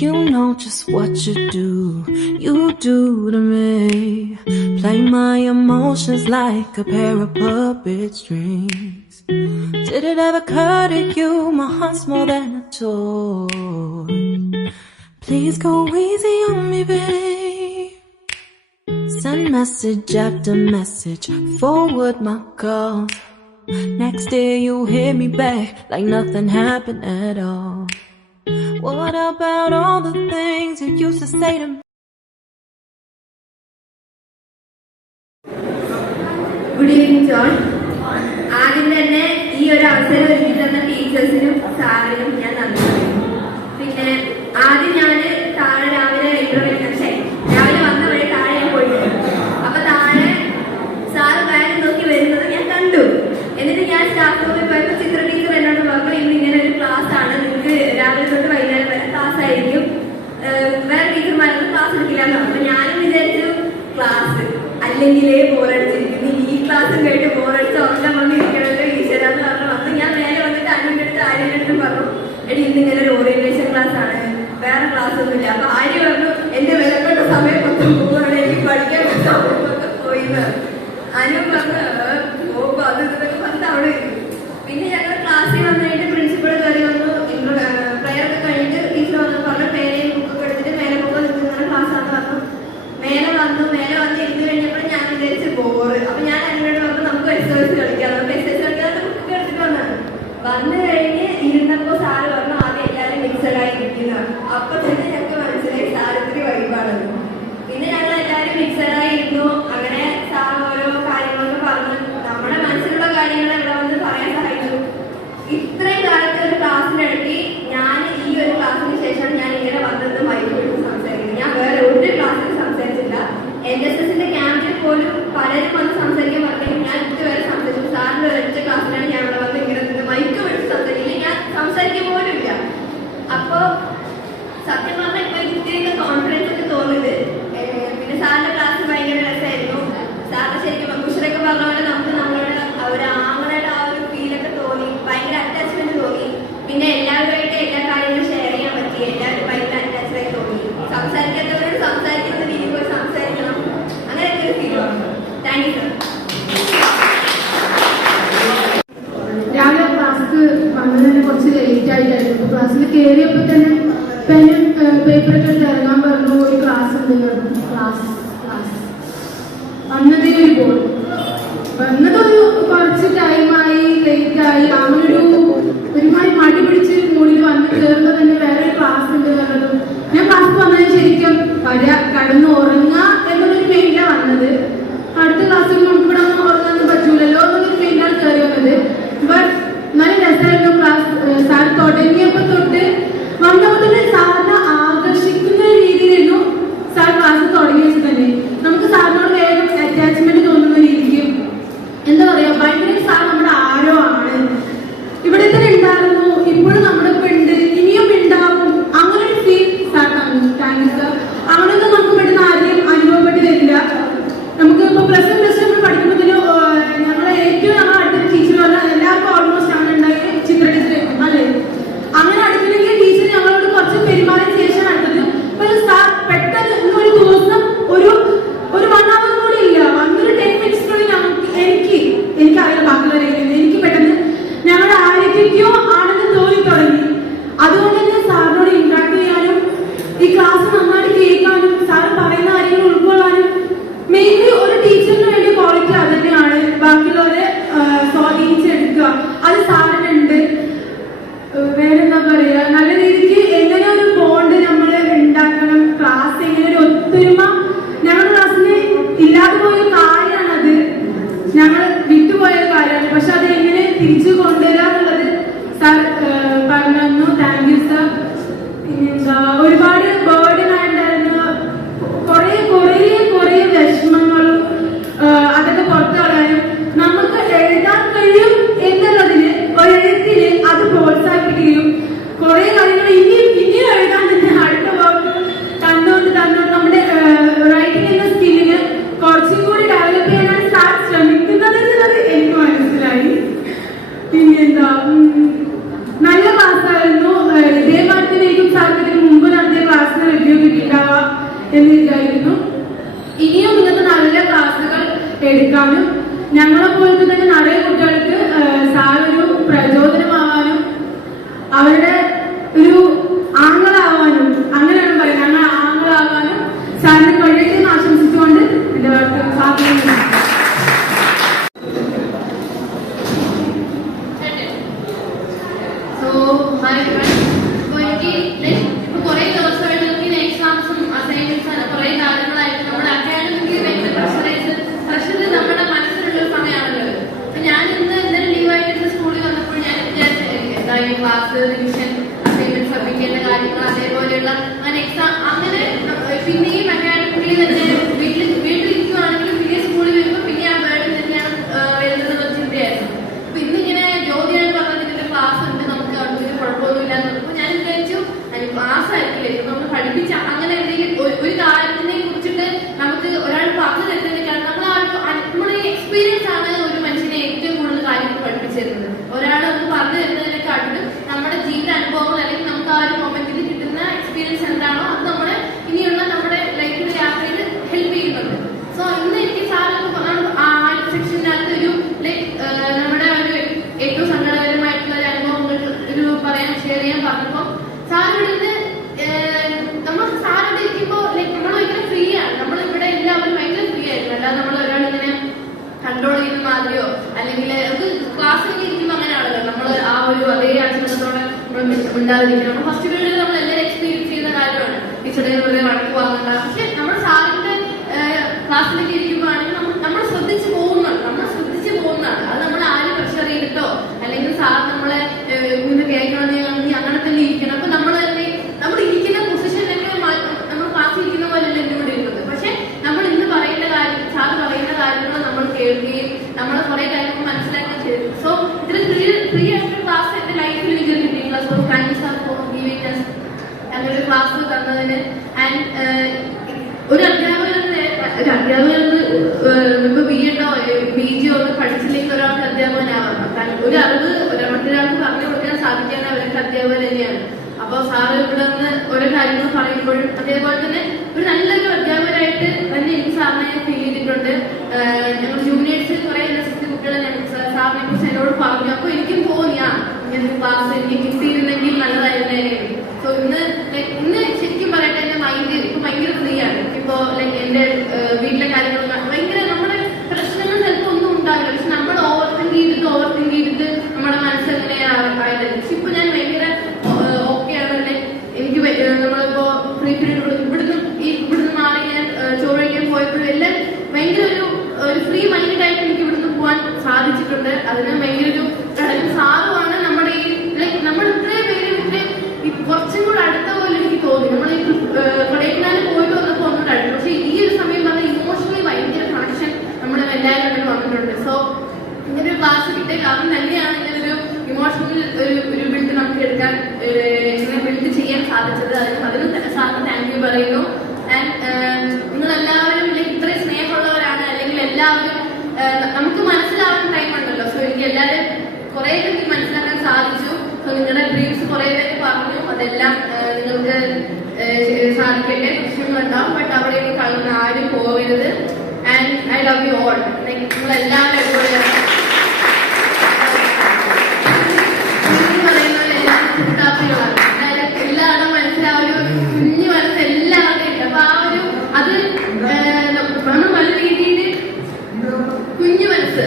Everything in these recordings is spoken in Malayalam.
You know just what you do to me. Play my emotions like a pair of puppet strings. Did it ever occur to you my heart's more than a toy? Please go easy on me, babe. Send message after message, forward my calls. Next day you hit me back like nothing happened at all. What about all the things you used to say to me? Good evening, John. ആദ്യം തന്നെ ഈ ഒരു അവസരം ഒരുക്കി തന്ന ടീച്ചേഴ്സിനും സാറിനും ഞാൻ നന്ദി പറയുന്നു. പിന്നെ ആദ്യം ഞാൻ താഴെ രാവിലെ വന്ന വഴി താഴെ ഞാൻ പോയിട്ടുണ്ട്. അപ്പൊ താഴെ സാറ് ബാഗ് നോക്കി വരുന്നത് ഞാൻ കണ്ടു. എന്നിട്ട് ഞാൻ സ്റ്റാഫ് റൂമിൽ പോയപ്പോ ചിത്ര ടീച്ചർ എന്നോട് പറഞ്ഞു, ഇന്ന് ഇങ്ങനെ ഒരു ക്ലാസ് ആണ്, നിങ്ങൾക്ക് രാവിലെ തൊട്ട് വൈകുന്നേരം വരെ ക്ലാസ് ആയിരിക്കും, വേറെ ടീച്ചർമാരൊന്നും ക്ലാസ് എടുക്കില്ല എന്ന് പറഞ്ഞു. അപ്പൊ ഞാനും വിചാരിച്ചു ക്ലാസ് അല്ലെങ്കിലേ ബോറടിച്ചിരിക്കുന്നു, ഈ ക്ലാസ്സും കേട്ട് ബോറടിച്ച് ഉറക്കം വന്നിരിക്കണല്ലോ ഈശ്വരാന്ന് പറഞ്ഞു. അപ്പൊ ഞാൻ നേരെ വന്നിട്ട് ആര്യന്റെ അടുത്ത് പറഞ്ഞു, എടി ഇന്നിങ്ങനെ ഒരു ഓറിയന്റേഷൻ ക്ലാസ് ആണ്, വേറെ ക്ലാസ് ഒന്നുമില്ല. അപ്പൊ ആര്യ പറഞ്ഞു, എന്റെ വിലപ്പെട്ട സമയം മൊത്തം പോവാണ്, എനിക്ക് പഠിക്കാൻ സമയമൊക്കെ പോയി. അനു പറഞ്ഞു പോകുമ്പോ അത് ഇതൊക്കെ പറഞ്ഞിട്ട് അവിടെ ഇരിക്കും. പിന്നെ ഞങ്ങൾ ക്ലാസ്സിൽ വന്നു കഴിഞ്ഞിട്ട് പ്രിൻസിപ്പൾ കയറി വന്നു, പ്രയർ ഒക്കെ കഴിഞ്ഞിട്ട് ടീച്ചർ വന്നു പറഞ്ഞു, പേരെയും ബുക്കൊക്കെ എടുത്തിട്ട് മേലെ പോകാൻ നിൽക്കുന്ന ക്ലാസ് ആണെന്ന് പറഞ്ഞു. മേലെ വന്ന് ഇരുന്ന് കഴിഞ്ഞപ്പോൾ ഞാൻ വിചാരിച്ച് ബോറ്. അപ്പൊ ഞാൻ എന്നോട് പറഞ്ഞു, നമുക്ക് എക്സസൈസ് കളിക്കാം, നമുക്ക് എക്സസൈസ് കളിക്കാതെ ബുക്കൊക്കെ എടുത്തിട്ട് വന്നു കഴിഞ്ഞ് ഇരുന്നപ്പോ സാറ് പറഞ്ഞു, ആദ്യം എല്ലാവരും മിക്സഡ് ആയി ഇരിക്കുന്നതാണ്. അപ്പൊ തന്നെ ഞങ്ങൾക്ക് മനസ്സിലായി സാർ ഇത്തിരി വൈബാണെന്ന്. പിന്നെ ഞങ്ങൾ എല്ലാവരും മിക്സഡ് ആയി ഇരുന്നു. അങ്ങനെ സാർ ഓരോ കാര്യങ്ങളൊക്കെ പറഞ്ഞു, നമ്മുടെ മനസ്സിലുള്ള കാര്യങ്ങൾ ഇവിടെ വന്ന് പറയാൻ സഹായിച്ചു. ഇത്രയും കാലത്തെ ഒരു ക്ലാസ്സിന്റെ ഇടയ്ക്ക് ഞാൻ ഈ ഒരു ക്ലാസ്സിന് ശേഷം ഞാൻ ഇങ്ങനെ വന്നത് മൈക്ക് വിളിച്ച് സംസാരിക്കുന്നത്. ഞാൻ വേറെ ഒരു ക്ലാസ്സിൽ സംസാരിച്ചില്ല. NSSന്റെ ക്യാമ്പിൽ പോലും പലരും വന്ന് സംസാരിക്കാൻ പറഞ്ഞു, ഞാൻ ഇതുവരെ സംസാരിച്ചു. സാറിന്റെ ഒരൊറ്റ ക്ലാസ്സിലാണ് ഞാൻ ഇവിടെ വന്ന് ഇങ്ങനെ നിന്ന് മൈക്ക് വിളിച്ച് സംസാരിക്കില്ല, ഞാൻ സംസാരിക്കാൻ പോലും ഇല്ല. അപ്പൊ സത്യം പറഞ്ഞാൽ ഇപ്പൊ ഇത്തിരി കോൺഫിഡൻസ് ഒക്കെ തോന്നുന്നത്. പിന്നെ സാറിന്റെ ക്ലാസ് ഭയങ്കര രസമായിരുന്നു. സാറിന് ശരിക്കും കുഷറൊക്കെ പറഞ്ഞ പോലെ നമുക്ക് നമ്മളോട് ഒരു ആങ്ങളുടെ ആ ഒരു ഫീലൊക്കെ തോന്നി, ഭയങ്കര അറ്റാച്ച്മെന്റ് തോന്നി. പിന്നെ എല്ലാവരുമായിട്ട് എല്ലാ കാര്യങ്ങളും ഷെയർ ചെയ്യാൻ പറ്റി, എല്ലാവരും ഭയങ്കര അറ്റാച്ച്ഡ് ആയി തോന്നി. സംസാരിക്കാത്തവരോട് സംസാരിക്കുന്ന രീതിയിൽ പോയി സംസാരിക്കണം, അങ്ങനെയൊക്കെ ഒരു ഫീൽ വന്നു. Thank you sir. രാവിലെ ക്ലാസ്സിക്ക് വന്നതിന് കുറച്ച് ലേറ്റ് ആയിട്ടായിരുന്നു. ക്ലാസ്സിൽ കയറിയപ്പോൾ തന്നെ പെന്നും പേപ്പറൊക്കെ എടുത്ത് ഇറങ്ങാൻ പറഞ്ഞു, ഒരു ക്ലാസ് ഉണ്ട്. ക്ലാസ് വന്നതേ ഒരു ബോൾ വന്നതൊരു കുറച്ച് ടൈമായി, ലേറ്റായി. ഒരുമാതിരി മടി പിടിച്ച് മൂടിൽ വന്ന് കയറുമ്പോൾ തന്നെ വേറെ ക്ലാസ് ഉണ്ട് പറഞ്ഞതും ഞാൻ ക്ലാസ് വന്നതിന് ശരിക്കും കടന്ന് ഉറങ്ങുക എന്നൊരു മെയിലാണ് വന്നത്. അടുത്ത ക്ലാസ്സിൽ നമുക്ക് ഇവിടെ ഒന്നും ഉറങ്ങാൻ പറ്റൂലല്ലോ എന്നൊരു മെയിലാണ് കയറി വന്നത്. ബട്ട് നല്ല രസമായിരുന്നു ക്ലാസ്. സാർ തുടങ്ങിയപ്പോ തൊട്ട് വന്നപ്പോൾ തന്നെ സാറിനെ ആകർഷിക്കുന്ന രീതിയിലായിരുന്നു സാർ ക്ലാസ് തുടങ്ങി വെച്ചത് തന്നെ. നമുക്ക് സാറിനോട് വേഗം അറ്റാച്ച്മെന്റ് തോന്നുന്ന രീതിക്ക് എന്താ പറയാ, ഭയങ്കര സാർ നമ്മുടെ ആരോ ആണ്. ഇവിടെ തന്നെ ഉണ്ടായിരുന്നു, ഇപ്പോഴും നമ്മുടെ ഒപ്പം ഉണ്ട്, ഇനിയും ഉണ്ടാവും, അങ്ങനെ ഒരു ഫീൽ സാർ തന്നു. Thank you sir. അങ്ങനെയൊന്നും നമുക്ക് പെട്ടെന്ന് ആരെയും അനുഭവപ്പെട്ട് തരില്ല. നമുക്ക് ഇപ്പൊ പ്ലസ് വൺ നമ്മൾ പഠിക്കുമ്പോഴത്തേനും ഞങ്ങളെ ഏറ്റവും ഞങ്ങൾ അടുത്തൊരു ടീച്ചർ പറഞ്ഞാൽ എല്ലാവർക്കും ഓൾമോസ്റ്റ് അങ്ങനെ ഉണ്ടായി ചിത്ര ടീച്ചർ അല്ലേ. അങ്ങനെ അടുത്തില്ലെങ്കിൽ ടീച്ചർ ഞങ്ങളോട് കുറച്ച് പെരുമാറിയ ശേഷം അടുത്തത്. പക്ഷെ സാർ പെട്ടെന്ന് ഒരു ദിവസം ഒരു 1 hour കൂടി ഇല്ല, അന്നൊരു 10 minutes കൂടി എനിക്കറിയില്ല ബാക്കിയുള്ളവരെങ്കിലും എനിക്ക് പെട്ടെന്ന് ഞങ്ങളുടെ ആരോഗ്യമോ ആണെന്ന് തോന്നി തുടങ്ങി. അതുകൊണ്ട് തന്നെ സാറിനോട് ഇന്ററാക്ട് ചെയ്യാനും ഈ ക്ലാസ് നന്നായിട്ട് കേൾക്കാനും സാർ പറയുന്ന കാര്യങ്ങൾ ഉൾക്കൊള്ളാനും മെയിൻലി ഒരു ടീച്ചറിന് വേണ്ടിയ ക്വാളിറ്റി അത് തന്നെയാണ്. ബാക്കിയുള്ളവരെ സ്വാധീനിച്ചെടുക്കുക അത് സാറിനുണ്ട്. വേറെന്താ പറയുക, നല്ല രീതിക്ക് എങ്ങനെ ഒരു ബോണ്ട് നമ്മൾ ഉണ്ടാക്കണം, ക്ലാസ് എങ്ങനെ ഒരു ഒത്തൊരുമ. ഞങ്ങളുടെ ക്ലാസ്സിന് ഇല്ലാതെ പോയ കാര്യമാണത്, ഞങ്ങൾ വിട്ടുപോയ കാര്യമാണ്. പക്ഷെ അത് എങ്ങനെ തിരിച്ചു കൊണ്ടുവരാന്നുള്ളത് സാർ പറഞ്ഞു. Thank you sir. പിന്നെന്താ, ഒരുപാട് ബേർഡൻ ആയിട്ടുണ്ടായിരുന്നു, കുറേ വിഷമങ്ങളും അതൊക്കെ പുറത്തു കളയാനും നമുക്ക് എഴുതാൻ കഴിയും എന്നുള്ളതിന് ഒരെഴുത്തിന് അത് പ്രോത്സാഹിപ്പിക്കുകയും കുറെ കാര്യങ്ങൾ ഇനിയും എഴുതാൻ തന്നെ അടുത്ത വർക്ക് തന്നോണ്ട് നമ്മുടെ റൈറ്റിംഗ് എന്ന സ്കില്ലിന് കുറച്ചും കൂടി ഡെവലപ്പ് ചെയ്യാനാണ് സാർ ശ്രമിക്കുന്നത് എന്നുള്ളത് എനിക്ക് മനസ്സിലായി. പിന്നെന്താ, നല്ല ക്ലാസ്സായിരുന്നു. ഇതേമാതിരി സാർക്ക് ഇതിന് മുമ്പ് ഞങ്ങളെ പോലത്തെ തന്നെ നിറയെ കുട്ടികൾക്ക് സാറൊരു പ്രചോദനമാവാനും അവരുടെ ഒരു ആങ്ങളാവാനും അങ്ങനെയാണ് പറയുന്നത്, ഞങ്ങൾ ആങ്ങളാവാനും സാറിന് കഴിയട്ടെ എന്ന് ആശംസിച്ചുകൊണ്ട് എന്റെ വാർത്ത സാധിക്കുന്നു. കുറെ ദിവസമായിട്ട് എക്സാംസും അസൈൻമെന്റ്സും കുറെ കാര്യങ്ങളായിട്ട് നമ്മുടെ അക്കാഡമിക് പ്രഷർ നമ്മുടെ മനസ്സിലുള്ള സമയമാണല്ലോ. അപ്പൊ ഞാൻ ഇന്നലെ ലീവായിട്ട് സ്കൂളിൽ വന്നപ്പോൾ ഞാൻ വിചാരിച്ചു ക്ലാസ് റിവിഷൻ അസൈൻമെന്റ് സബ്മിറ്റ് കാര്യങ്ങൾ അതേപോലെയുള്ള അങ്ങനെ എക്സാം അങ്ങനെ പിന്നെയും അക്കാഡമിക്കലി തന്നെ വീട്ടിലിരിക്കുവാണെങ്കിലും പിന്നെ സ്കൂളിൽ വരുമ്പോൾ പിന്നെ ആ ബേർഡൻ തന്നെയാണ് വരുന്നത് ചിന്തയായിരുന്നു. അപ്പൊ ഇന്നിങ്ങനെ ജ്യോതിയാണ് പറഞ്ഞതിന്റെ ക്ലാസ് ഉണ്ട്, നമുക്ക് അതിന് കുഴപ്പമൊന്നുമില്ല എന്നപ്പോൾ ഞാൻ വിചാരിച്ചു ക്ലാസ് ആയിരിക്കില്ലേ നമ്മൾ പഠിപ്പിച്ച അങ്ങനെ എന്തെങ്കിലും ഒരു കാര്യത്തിനെ കുറിച്ചിട്ട് നമുക്ക് ഒരാൾ പറഞ്ഞു തരുന്നതിനേക്കാൾ നമ്മുടെ എക്സ്പീരിയൻസ് ആണ് ഒരു മനുഷ്യനെ ഏറ്റവും കൂടുതൽ കാര്യങ്ങൾ പഠിപ്പിച്ചു തരുന്നത്. ഒരാൾ നമുക്ക് പറഞ്ഞു തരുന്നതിനെക്കാട്ടിലും നമ്മുടെ ജീവിത അനുഭവങ്ങൾ അല്ലെങ്കിൽ നമുക്ക് ആ ഒരു മൊമെന്റിൽ കിട്ടുന്ന എക്സ്പീരിയൻസ് എന്താണോ അത് നമ്മുടെ ഇനിയുള്ള നമ്മുടെ ലൈഫിന്റെ യാത്രയിൽ ഹെൽപ്പ് ചെയ്യുന്നുണ്ട്. സോ ഇന്ന് എനിക്ക് സാറിന് ആ സെക്ഷനകത്ത് ഒരു ലൈക്ക് നമ്മുടെ ഒരു ഏറ്റവും സങ്കടകരമായിട്ടുള്ള ഒരു അനുഭവങ്ങൾ ഒരു ഷെയർ ചെയ്യാൻ പറഞ്ഞപ്പോൾ സാറിവിടെ നമ്മൾ സാറിവിടെ ഇരിക്കുമ്പോൾ ലൈക്ക് നമ്മൾ ഭയങ്കര ഫ്രീ ആണ്. നമ്മൾ ഇവിടെ എല്ലാവരും ഭയങ്കര ഫ്രീ ആയിരുന്നു. അല്ലാതെ നമ്മൾ ഒരാളിങ്ങനെ കൺട്രോൾ ചെയ്യുന്ന മാതിരിയോ അല്ലെങ്കിൽ ക്ലാസ്സിലേക്ക് ഇരിക്കുമ്പോൾ അങ്ങനെയാണല്ലോ നമ്മൾ ആ ഒരു അതേ അക്ഷരത്തോടെ നമ്മൾ ഉണ്ടാതിരിക്കണം. നമ്മൾ ഫസ്റ്റ് പീരീഡിൽ നമ്മൾ എല്ലാവരും എക്സ്പീരിയൻസ് ചെയ്യുന്ന കാര്യമാണ് ടീച്ചറുടെ പോലെ വഴക്ക് വാങ്ങണ്ട. പക്ഷെ നമ്മൾ സാറിന്റെ ക്ലാസ്സിലേക്ക് ഇരിക്കുമ്പോഴാണെങ്കിൽ നമ്മൾ ശ്രദ്ധിച്ചു പോകുന്നതാണ് അത് നമ്മൾ ആരും പ്രഷർ ചെയ്തിട്ടോ അല്ലെങ്കിൽ സാർ നമ്മളെ ഇങ്ങനെ കേൾക്കണമെന്ന് അങ്ങനെ തന്നെ ഇരിക്കണം. അപ്പൊ നമ്മൾ ഇരിക്കുന്ന പൊസിഷനിലൊക്കെ നമ്മൾ ക്ലാസ്സിൽ ഇരിക്കുന്ന പോലെയല്ല എന്റെ കൂടെ ഇരുന്നത്. പക്ഷെ നമ്മൾ ഇന്ന് പറയുന്ന കാര്യം സാർ പറയുന്ന കാര്യങ്ങൾ നമ്മൾ കേൾക്കുകയും നമ്മൾ കുറെ കാര്യങ്ങൾ മനസ്സിലാക്കുകയും ചെയ്തു. സോ ഇതിൽ ഫ്രീ ആയിട്ടുള്ള ക്ലാസ് എന്റെ ലൈഫിൽ എനിക്ക് കിട്ടിയിട്ടുള്ള so thank you sir for giving us അങ്ങനെ ഒരു ക്ലാസ് തന്നതിന്. ആൻഡ് ഒരു അധ്യാപകൻ ഇപ്പൊ BEdോ PGയോ ഒന്നും പഠിച്ചില്ലെങ്കിൽ ഒരാൾക്ക് അധ്യാപകനാവാം. ഒരു അറിവ് മറ്റൊരാൾക്ക് പറഞ്ഞു കൊടുക്കാൻ സാധിക്കാൻ അവർക്ക് അധ്യാപകൻ തന്നെയാണ്. അപ്പൊ സാറ് ഇവിടെ നിന്ന് ഓരോ കാര്യങ്ങൾ പറയുമ്പോഴും അതേപോലെ തന്നെ ഒരു നല്ലൊരു അധ്യാപകരായിട്ട് തന്നെ എനിക്ക് സാറിനെ ഫീൽ ചെയ്തിട്ടുണ്ട്. ഞങ്ങൾ ജൂനിയേഴ്സ് കുറെ NSS കുട്ടികളെ സാറിനെ കുറിച്ച് എന്നോട് പറഞ്ഞു. അപ്പൊ എനിക്കും തോന്നിയാ ഇങ്ങനത്തെ ക്ലാസ് എനിക്ക് കിട്ടിയിരുന്നെങ്കിൽ നല്ലതായിരുന്നേനെ. സോ ഇന്ന് ശരിക്കും പറയട്ടെ എന്റെ മൈൻഡ് ഇപ്പൊ ഭയങ്കര ഫ്രീ ആണ്. ഇപ്പൊ ലൈക്ക് എന്റെ വീട്ടിലെ കാര്യങ്ങൾ ഭയങ്കര നമ്മുടെ പ്രശ്നങ്ങൾ ചിലപ്പോൾ ഒന്നും ഉണ്ടാവില്ല. പക്ഷെ നമ്മൾ ഓവർ തിങ്ക് ചെയ്തിട്ട് നമ്മുടെ മനസ്സെങ്ങനെയായത്. പക്ഷെ ഇപ്പൊ ഞാൻ ഭയങ്കര ഓക്കെ ആണ്. ലൈക്ക് എനിക്ക് നമ്മളിപ്പോ ഫ്രീ പീരീഡ് ഇവിടുന്ന് മാറി ഞാൻ ചോറ് കഴിക്കാൻ പോയപ്പോഴും എല്ലാം ഭയങ്കര ഒരു ഫ്രീ മൈൻഡായിട്ട് എനിക്ക് ഇവിടുന്ന് പോകാൻ സാധിച്ചിട്ടുണ്ട്. അതിന് ഭയങ്കര ഒരു ഘടകം സാറുമാണ് നമ്മുടെ ഈ ലൈക്ക് നമ്മൾ ഇത്രയും പേര് കുറച്ചും കൂടെ അടുത്ത പോലെ എനിക്ക് തോന്നി. നമ്മൾ ഈ കൊടൈക്കനാലിൽ പോയിട്ട് വന്നപ്പോൾ ഒന്നും അടുത്തു. പക്ഷെ ഈ ഒരു സമയം പറഞ്ഞാൽ ഇമോഷണലി ഭയങ്കര കണക്ഷൻ നമ്മുടെ എല്ലാവരും വന്നിട്ടുണ്ട്. സോ ഇങ്ങനെ ഒരു ക്ലാസ് കിട്ടിയ കാരണം തന്നെയാണ് ഇങ്ങനൊരു ഇമോഷണൽ ഒരു ബിൽഡ് നമുക്ക് എടുക്കാൻ ഇങ്ങനെ ബിൽഡ് ചെയ്യാൻ സാധിച്ചത്. അതിന് സാറിന് താങ്ക് യു പറയുന്നു. ആൻഡ് നിങ്ങളെല്ലാവരും ഇത്രയും സ്നേഹമുള്ളവരാണ്. അല്ലെങ്കിൽ എല്ലാവരും നമുക്ക് മനസ്സിലാവുന്ന ടൈം ഉണ്ടല്ലോ. സോ എനിക്ക് എല്ലാവരും കുറെ എനിക്ക് മനസ്സിലാക്കാൻ സാധിച്ചു. സോ നിങ്ങളുടെ ഡ്രീംസ് കുറെ പേര് പറഞ്ഞു. അതെല്ലാം നിങ്ങൾക്ക് സാധിക്കട്ടെ. പ്രശ്നങ്ങളുണ്ടാവും, ബട്ട് അവിടെയൊക്കെ കളഞ്ഞ ആരും പോകരുത്. And I love you all. നിങ്ങളെല്ലാവരും എല്ലാവരുടെ മനസ്സിലാവും. കുഞ്ഞു മനസ്സ് എല്ലാവർക്കും ഉണ്ട്. അപ്പൊ ആ ഒരു അത് നമ്മൾ പല രീതിയിൽ കുഞ്ഞു മനസ്സ്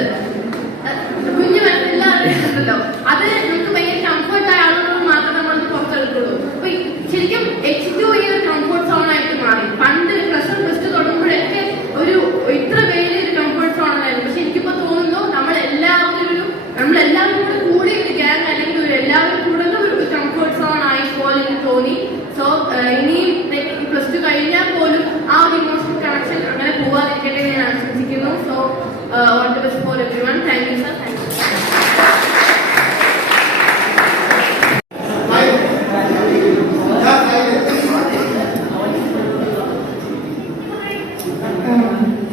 എല്ലാവർക്കും ഉണ്ടല്ലോ. അത് നമുക്ക് ഭയങ്കര കംഫർട്ടായ ആളുകൾ മാത്രം നമ്മളത് പുറത്തെടുക്കുള്ളൂ. അപ്പൊ ശരിക്കും H2 ഈ ഒരു കംഫർട്ട് സോൺ ആയിട്ട് മാറി. പണ്ട് +1 +2 തുടങ്ങുമ്പോഴൊക്കെ ഒരു ഇത്ര പേര് ഒരു കംഫർട്ട് സോൺ ആയിരുന്നു. പക്ഷെ എനിക്കിപ്പോ തോന്നുന്നു നമ്മളെല്ലാവരും കൂടി ഒരു ഗ്യാങ് അല്ലെങ്കിൽ എല്ലാവരും കൂടെ ഒരു കംഫർട്ട് സോൺ ആയി പോലെ എനിക്ക് തോന്നി. സോ ഇനിയും +2 കഴിഞ്ഞാൽ പോലും ആ ഒരു ഇമോഷണൽ കണക്ഷൻ അങ്ങനെ പോവാതിരിക്കട്ടെ ഞാൻ ആശംസിക്കുന്നു. So all the best for everyone. Thank you sir. Thank you.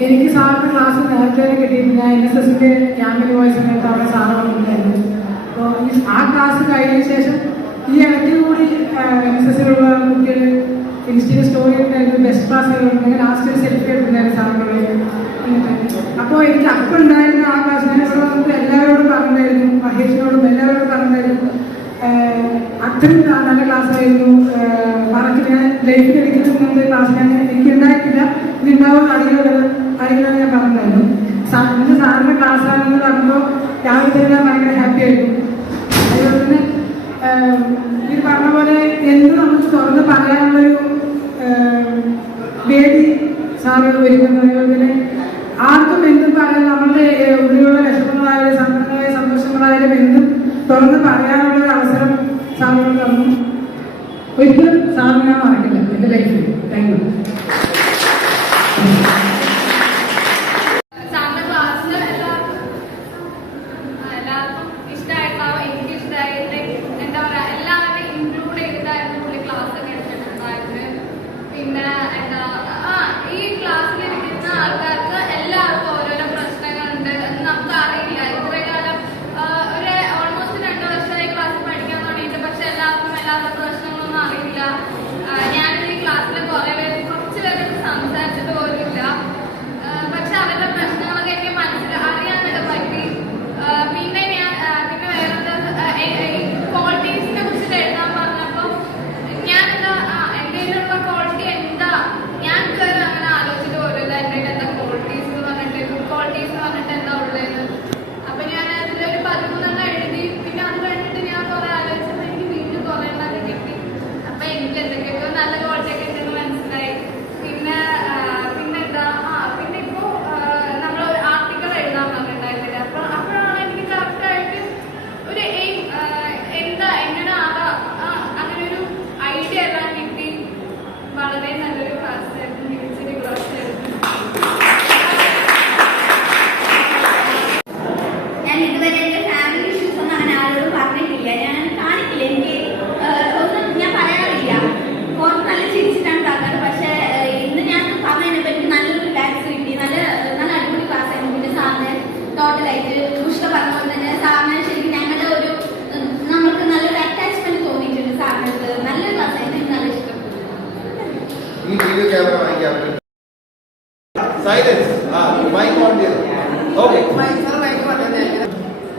എനിക്ക് സാറിന്റെ ക്ലാസ് നേരത്തെ കിട്ടിയിട്ട് ഞാൻ NSSന്റെ ക്യാമ്പിന് പോയ സമയത്ത് അവിടെ സാറ് വന്നിട്ടുണ്ടായിരുന്നു. അപ്പോൾ ആ ക്ലാസ് കഴിഞ്ഞ ശേഷം ഈ ഇടയ്ക്ക് കൂടി NSSലുള്ള കുട്ടികൾ ഇൻസ്റ്റയിൽ സ്റ്റോറി ഉണ്ടായിരുന്നു. ബെസ്റ്റ് ക്ലാസ് ലാസ്റ്റ് സെൽഫി എടുത്തിട്ടുണ്ടായിരുന്നു സാറിൻ്റെ. അപ്പോൾ എനിക്ക് അപ്പം ഉണ്ടായിരുന്ന ആ ക്ലാസ് അത്രയും നല്ല ക്ലാസ്സായിരുന്നു. പറഞ്ഞിട്ട് ഞാൻ ലൈഫിൽ എടുക്കുന്ന ക്ലാസ് എനിക്ക് ഉണ്ടായിട്ടില്ല, ഇത് ഉണ്ടാവുമെന്ന് അറിയില്ലെന്ന് ഞാൻ പറഞ്ഞായിരുന്നു. ഇന്ന് സാറിൻ്റെ ക്ലാസ്സാണെന്ന് പറയുമ്പോൾ രാവിലെ തന്നെ ഞാൻ ഭയങ്കര ഹാപ്പി ആയിരുന്നു. അതുപോലെ തന്നെ ഇത് പറഞ്ഞ പോലെ എന്ത് നമുക്ക് തുറന്ന് പറയാനുള്ളൊരു വേദി സാറ് ഒരുക്കുന്നത്. അതുപോലെ തന്നെ ആർക്കും എന്തും പറയാൻ നമ്മളുടെ ഉള്ളിലുള്ള വിഷമങ്ങളായാലും സങ്കടങ്ങളായാലും സന്തോഷങ്ങളായാലും എന്തും തുറന്ന് പറയാനുള്ള അവസരം സാറിനോട് തന്നു. ഒരിക്കലും സാറിന് ഞാൻ മറക്കില്ല എൻ്റെ ലൈഫിൽ. Thank you.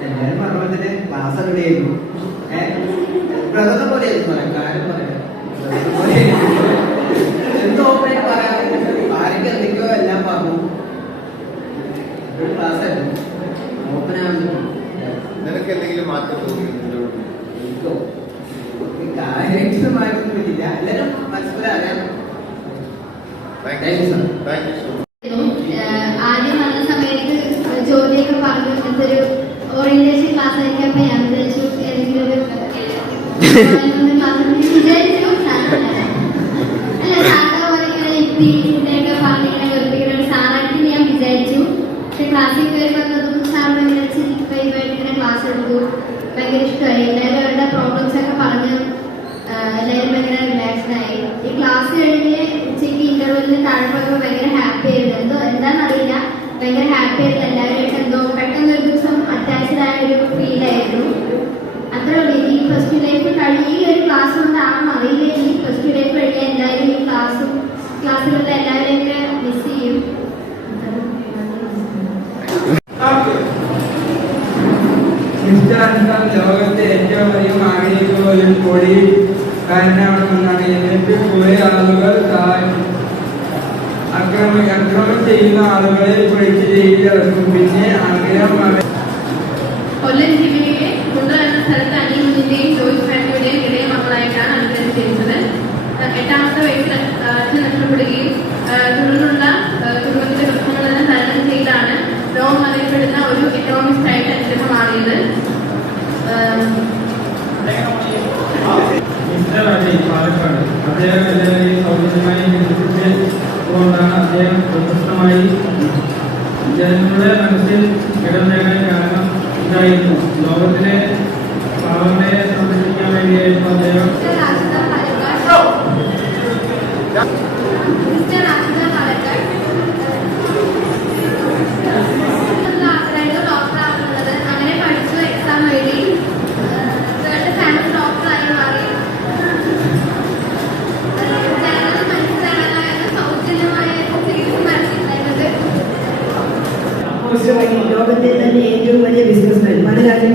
എല്ലാവരും പറഞ്ഞ പോലെ തന്നെ ക്ലാസ് എവിടെയായിരുന്നു പ്രകൃതം പോലെയായിരുന്നു കാര്യം പറയാം എന്തോ പറയാം ആരൊക്കെ എന്തൊക്കെയോ എല്ലാം പറഞ്ഞു. ക്ലാസ് ആയിരുന്നു ഓപ്പൺ ആവുന്നു. നിനക്ക് എന്തെങ്കിലും മാറ്റം തോന്നിയിട്ടുണ്ടോ? കാര്യമായിട്ട് മാറ്റൊന്നും പറ്റില്ല. എല്ലാവരും പരസ്പരം അറിയാം. ആദ്യം വന്ന സമയത്ത് ജോലിയൊക്കെ പറഞ്ഞു എന്തൊരു ഓറിയന്റേഷൻ ക്ലാസ് ആയിരിക്കും. അപ്പൊ ഞാൻ വിചാരിച്ചു ഏതെങ്കിലും ഒരു ക്ലാസ് വിചാരിച്ചു. അല്ല സാധാ പോലെ ഇങ്ങനെ എത്തി ഇതൊക്കെ പറഞ്ഞിങ്ങനെ വെറുതെ സാറായിട്ട് ഞാൻ വിചാരിച്ചു. പക്ഷെ ക്ലാസ്സിൽ കയറി വന്നതും സാർ ഭയങ്കര ചിരിപ്പായിട്ട് ഇങ്ങനെ ക്ലാസ് എടുത്തു. ഭയങ്കര ഇഷ്ടമായി. എല്ലാവരും അവരുടെ പ്രോബ്ലംസ് ഒക്കെ പറഞ്ഞ് എല്ലാവരും ഭയങ്കര റിലാക്സ്ഡ് ആയി. ഈ ക്ലാസ് കഴിഞ്ഞ് ഉച്ചയ്ക്ക് ഇന്റർവെല്ലിന് താഴെ പോയപ്പോൾ ഭയങ്കര ഹാപ്പി ആയിരുന്നു. എന്താണെന്നറിയില്ല, ഭയങ്കര ഹാപ്പി ആയിരുന്നു. എല്ലാവരുമായിട്ട് എന്തോ പെട്ടെന്ന് ഒരു ദിവസം അറ്റാച്ച്ഡ് ആയ ഒരു ഫീലായിരുന്നു. അത്രേ ഉള്ളൂ. ഈ പ്ലസ് ടു ലൈഫ് കഴിഞ്ഞ ഈ ഒരു ക്ലാസ് കൊണ്ടാണെന്ന് അറിയില്ല. ഈ പ്ലസ് ടു ലൈഫ് കഴിഞ്ഞാൽ എന്തായാലും ഈ ക്ലാസ്സുകളിൽ എല്ലാവരെയൊക്കെ മിസ് ചെയ്യും. ലോകത്തെ ഏറ്റവും അധികം ആഗ്രഹിക്കുന്ന ഒരു കോടീകാരനാണെന്നാണ്. എന്നിട്ട് കുറെ ആളുകൾ അക്രമം ചെയ്യുന്ന ആളുകളെ പിടിച്ച് ജയിലിറക്കും. പിന്നെ ആഗ്രഹം കൊല്ലം ജില്ലയിലെ കുണ്ടറ എന്ന സ്ഥലത്ത് അനിയന്റെയും ജോയിസ് ഫാമിലിയുടെയും ഇടയ മക്കളായിട്ടാണ് അനുഗ്രഹം ജനിച്ചത്. 8ാമത്തെ വയസ്സിൽ അച്ഛൻ നഷ്ടപ്പെടുകയും തുടർന്നുള്ള കുടുംബത്തിന്റെ പ്രശ്നങ്ങളെല്ലാം തരണം ചെയ്താണ് ലോകം അറിയപ്പെടുന്ന ഒരു എക്കണോമിസ്റ്റ് ആയിട്ട് അനുഗ്രഹം മാറിയത്. പാലക്കാട് അദ്ദേഹം എല്ലാവരെയും സൗജന്യമായി കൊണ്ടാണ് അദ്ദേഹം പ്രശസ്തമായി ജനങ്ങളുടെ മനസ്സിൽ ഇടം നേടാൻ കാരണം ഇതായിരുന്നു. ലോകത്തിലെ പാവങ്ങളെ സംരക്ഷിക്കാൻ വേണ്ടിയായിരുന്നു അദ്ദേഹം. അങ്ങനെ പഠിച്ചു എക്സാം എഴുതി ഫാമിലി ഡോക്ടറായി മാറി. മനസ്സിലാകാനായിരുന്നു സൗജന്യമായ ചികിത്സ നടത്തിയിട്ടുണ്ടായിരുന്നത്. ലോകത്തെ തന്നെ ഏറ്റവും വലിയ ബിസിനസ്മാൻ പല രാജ്യങ്ങളിൽ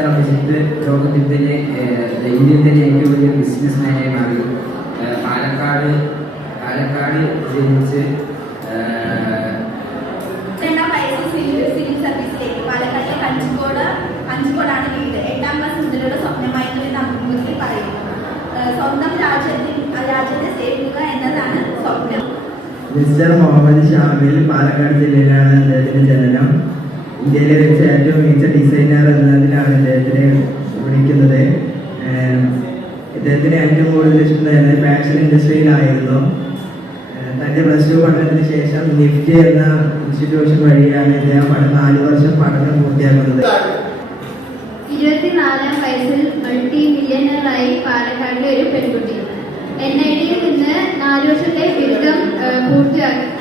മിസ്റ്റർ അഭിജിത്ത് ലോകത്തിൻ്റെ ഇന്ത്യയിൽ തന്നെ ഏറ്റവും വലിയ ബിസിനസ്മാനായി മാറി. പാലക്കാട് ജനിച്ച് സിവിൽ സർവീസിലേക്ക് പാലക്കാട്ടിലെ കഞ്ചിക്കോടാണ് വീട്. 8ാം ക്ലാസ് മുതലുള്ള സ്വപ്നമായിരുന്നു എന്ന് അഭിമുഖത്തിൽ പറയുന്നു. സ്വന്തം രാജ്യത്തെ സേവിക്കുക എന്നതാണ് സ്വപ്നം. മിസ്റ്റർ മുഹമ്മദ് ഷാമിൽ പാലക്കാട് ജില്ലയിലാണ് അദ്ദേഹത്തിന്റെ ജനനം. ഇന്ത്യയിലെ വെച്ച് ഏറ്റവും മികച്ച ഡിസൈനർ എന്നതിലാണ് അദ്ദേഹത്തിനെ വിളിക്കുന്നത്. ഇദ്ദേഹത്തിന് ഏറ്റവും കൂടുതൽ ഇഷ്ടം ഫാഷൻ ഇൻഡസ്ട്രിയിലായിരുന്നു. തന്റെ +2 പഠനത്തിന് ശേഷം നിഫ്റ്റ് എന്ന ഇൻസ്റ്റിറ്റ്യൂഷൻ വഴിയാണ് ഇദ്ദേഹം 4 വർഷം പഠനം പൂർത്തിയാക്കുന്നത്. 24ാം വയസ്സിൽ മൾട്ടി മില്യണറായി പാലക്കാടിലെ ഒരു പെൺകുട്ടി. NITയിൽ നിന്ന് 4 വർഷത്തെ ബിരുദം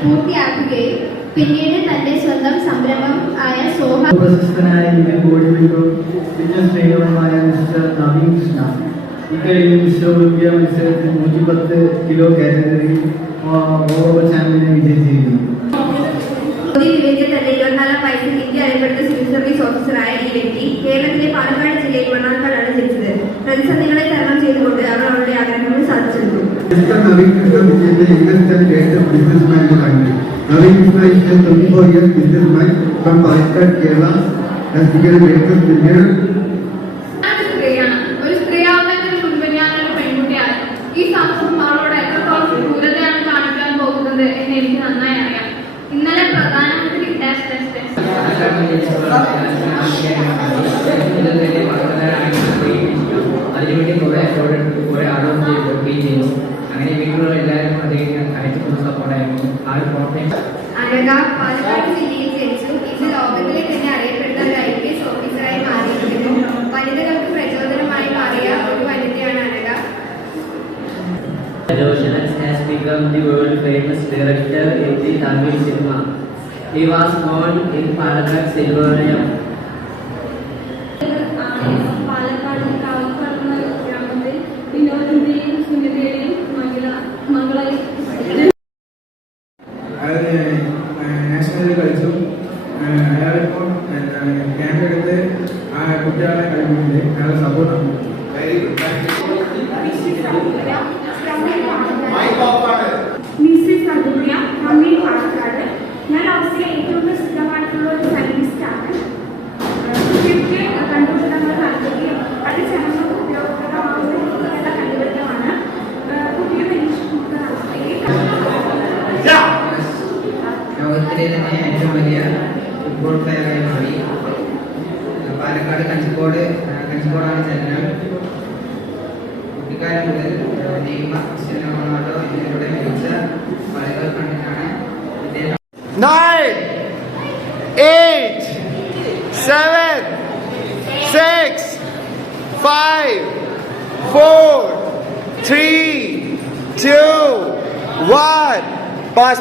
പൂർത്തിയാക്കുകയും പിന്നീട് തന്റെ സ്വന്തം സംരംഭം ആയ സോഹ പ്രശസ്തനായ ബോഡി ബിൽഡറും ഫിറ്റ്നസ് ട്രെയിനറുമായ മിസ്റ്റർ നവീൻ കൃഷ്ണ ഇക്കഴിഞ്ഞ മിസ്റ്റർ ഒളിമ്പ്യ മത്സരത്തിൽ 110 കിലോ കാറ്റഗറി ഓവറോൾ ചാമ്പ്യനെ വിജയിച്ചിരിക്കുന്നു. തന്റെ 24ാം വയസ്സിൽ ഇന്ത്യ അറിയപ്പെട്ട സിവിൽ സർവീസ് ഓഫീസറായ ഈ വ്യക്തി കേരളത്തിലെ പാലക്കാട് ജില്ലയിൽ മണ്ണാർക്കാടാണ് ജനിച്ചത്. പ്രതിസന്ധികളെ തരണം ചെയ്തുകൊണ്ട് അവർ അവരുടെ ആഗ്രഹങ്ങൾ സാധിച്ചെടുത്തു. Mr. Naveen Krishna is the youngest and greatest businessman in the country. Naveen Krishna is a 24 years businessman from Palakkad, Kerala, has become the greatest billionaire. ഒരു സ്ത്രീയാവുന്നതിന് മുൻപ് ഞാനൊരു പെൺകുട്ടിയാണ്. ഈ സമൂഹം അവളോട് എത്രത്തോളം ക്രൂരതയാണ് കാണിക്കാൻ പോകുന്നത് എന്ന് എനിക്ക് നന്നായി അറിയാം. ഇന്നലെ പ്രധാനമന്ത്രി അതിനുവേണ്ടി കുറെ എഫോർട്ട് എടുത്തു, കുറെ ആലോചന ചെയ്തു. അങ്ങനെ വീട്ടിലുള്ള എല്ലാവരും അദ്ദേഹം അയച്ചു സപ്പോർട്ടായിരുന്നു. ആ ഒരു കോട്ടയം അനഘ പാലക്കാട് ജില്ലയിൽ ജനിച്ചു. ഇന്ന് ലോകത്തിലെ തന്നെ അറിയപ്പെടുന്ന ഒരു IPS ഓഫീസറായി മാറിയിരിക്കുന്നു. വനിതകൾക്ക് പ്രചോദനമായി മാറിയ ഒരു വനിതയാണ് Anagha. Roshan has become the world famous director in the Tamil cinema. He was born in Palakkad, Silvaram. Palakkad കാവൽക്കാടുന്ന ഗ്രാമത്തിൽ വിനോദിന്റെയും സുനിതയുടെയും മകളായി നാഷണലിൽ കളിച്ചു. അയാളിപ്പോൾ ക്യാമ്പ് എടുത്ത് ആ കുട്ടികളെ കളിക്കുന്നുണ്ട്. അയാളെ സപ്പോർട്ടാണ്. Mrs Aduya mummy Palakkad. ഞാൻ ലോകത്തിലെ ഏറ്റവും പ്രസിദ്ധമായിട്ടുള്ള ഒരു സയന്റിസ്റ്റാണ്. കുട്ടിക്ക് കണ്ടുപിടുത്തങ്ങൾ നടത്തുകയും അത് ജനങ്ങൾക്ക് ഉപയോഗപ്രദമാകുന്ന കണ്ടുപിടുത്തമാണ്. കുട്ടിയെ പരീക്ഷണമൊക്കെ നടത്തുകയും ലോകത്തിലെ തന്നെ ഏറ്റവും വലിയ ഫുട്ബോൾ പ്ലെയറായി മാറി. പാലക്കാട് കഞ്ചിക്കോടാണ് ജനനം. കുട്ടിക്കാലം മുതൽ നെയ്മർ, ക്രിസ്ത്യാനോ റൊണാൾഡോ എന്നിവരുടെ മികച്ച കളികൾ കണ്ടിട്ടാണ് ഇദ്ദേഹം 9, 8, 7, 6, 5, 4, 3, 2, 1. Pass.